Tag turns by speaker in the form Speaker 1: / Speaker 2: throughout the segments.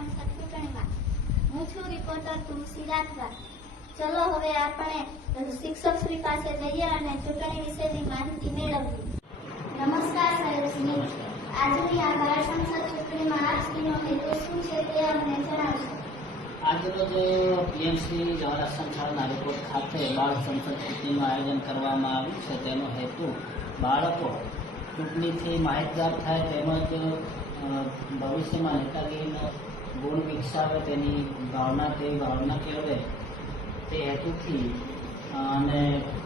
Speaker 1: ભાષણ ચટણીમાં હું છું રિપોર્ટર તુલસી રાઠવા ચલો હવે આપણે શિક્ષક શ્રી પાસે જઈએ અને ચૂંટણી વિશેની માહિતી મેળવવી નમસ્કાર સરેશની આજની આ બાળ સંસદ ચૂંટણીમાં આપ શ્રીનો હેતુ શું છે તે અમને જણાવશો
Speaker 2: આજરોજ પીએમસી જવાહર સંસ્થાના રિપોર્ટ ખાતે બાળ સંસદ ચૂંટણીનું આયોજન કરવામાં આવ્યું છે. તેનો હેતુ બાળકો ચૂંટણીથી માહિતગાર થાય તેમજ ભવિષ્યમાં નેતાગીરીનો ગુણ વિકસાવે તેની ભાવના, તે ભાવના કેળવે તે હેતુથી, અને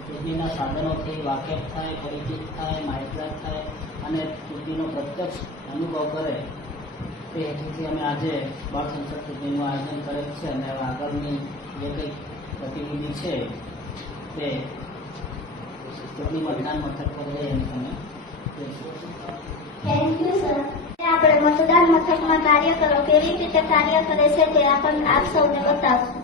Speaker 2: ચૂંટણીના સાધનોથી વાકેફ થાય, પરિચિત થાય, માહિતગાર થાય, અને ચૂંટણીનો પ્રત્યક્ષ અનુભવ કરે તે હેતુથી અમે આજે બાળ સંસદ ચૂંટણીનું આયોજન કરેલ છે અને આગળની જે કંઈક ગતિવિધિ છે તે ચૂંટણી મતદાન મથક પર જઈ અને તમે
Speaker 1: મતદાન મથકમાં કાર્યકરો કેવી રીતે કાર્ય કરે છે તે આપણને આપ સૌને બતાવશો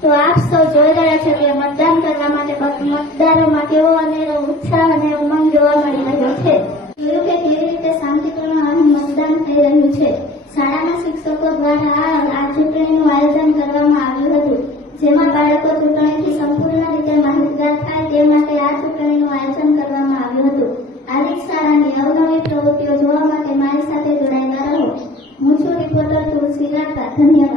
Speaker 1: તો આપ સૌ જોઈ રહ્યા છો કે મતદાન કરવા માટે મતદારોમાં કેવો અનેરો ઉત્સાહ અને ઉમંગ જોવા મળી રહ્યો છે. જોયું કે કેવી રીતે શાંતિપૂર્ણ અને મતદાન થઈ રહ્યું છે. શાળાના શિક્ષકો દ્વારા આ ચૂંટણીનું આયોજન કરવામાં આવ્યું હતું, જેમાં બાળકો ચૂંટણીથી સંપૂર્ણ ಪ್ರಾರ್ಥನೆಯ